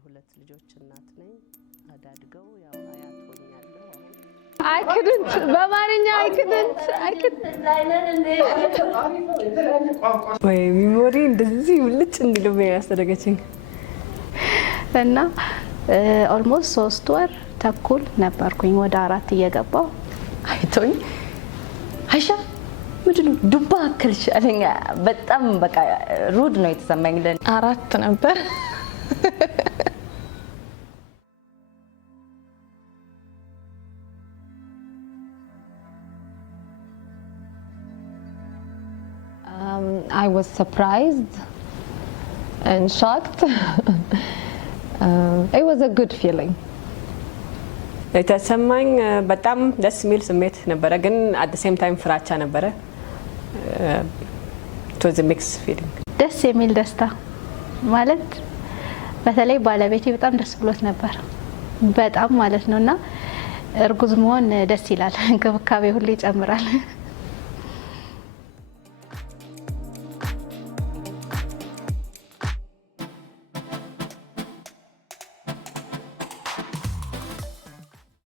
የሁለት ልጆች እናት ነኝ አዳድገው ያው አያት ሆኛለሁ I couldn't በማርኛ I couldn't ወይ ሚሞሪ እንደዚህ ውልጭ እንዲለው ያስተደገችኝ እና ኦልሞስት 3 ወር ተኩል ነበርኩኝ ወደ 4 እየገባው አይቶኝ አይሻ ምንድነው ዱባ አከልሽ አለኛ በጣም በቃ ሩድ ነው የተሰማኝ ለ 4 ነበር I was surprised and shocked. It was a good feeling. የተሰማኝ በጣም ደስ የሚል ስሜት ነበረ ግን at the same time ፍራቻ ነበረ. It was a mixed feeling. ደስ የሚል ደስታ ማለት በተለይ ባለቤቴ በጣም ደስ ብሎት ነበር በጣም ማለት ነውና እርጉዝ መሆን ደስ ይላል እንክብካቤ ሁሉ ይጨምራል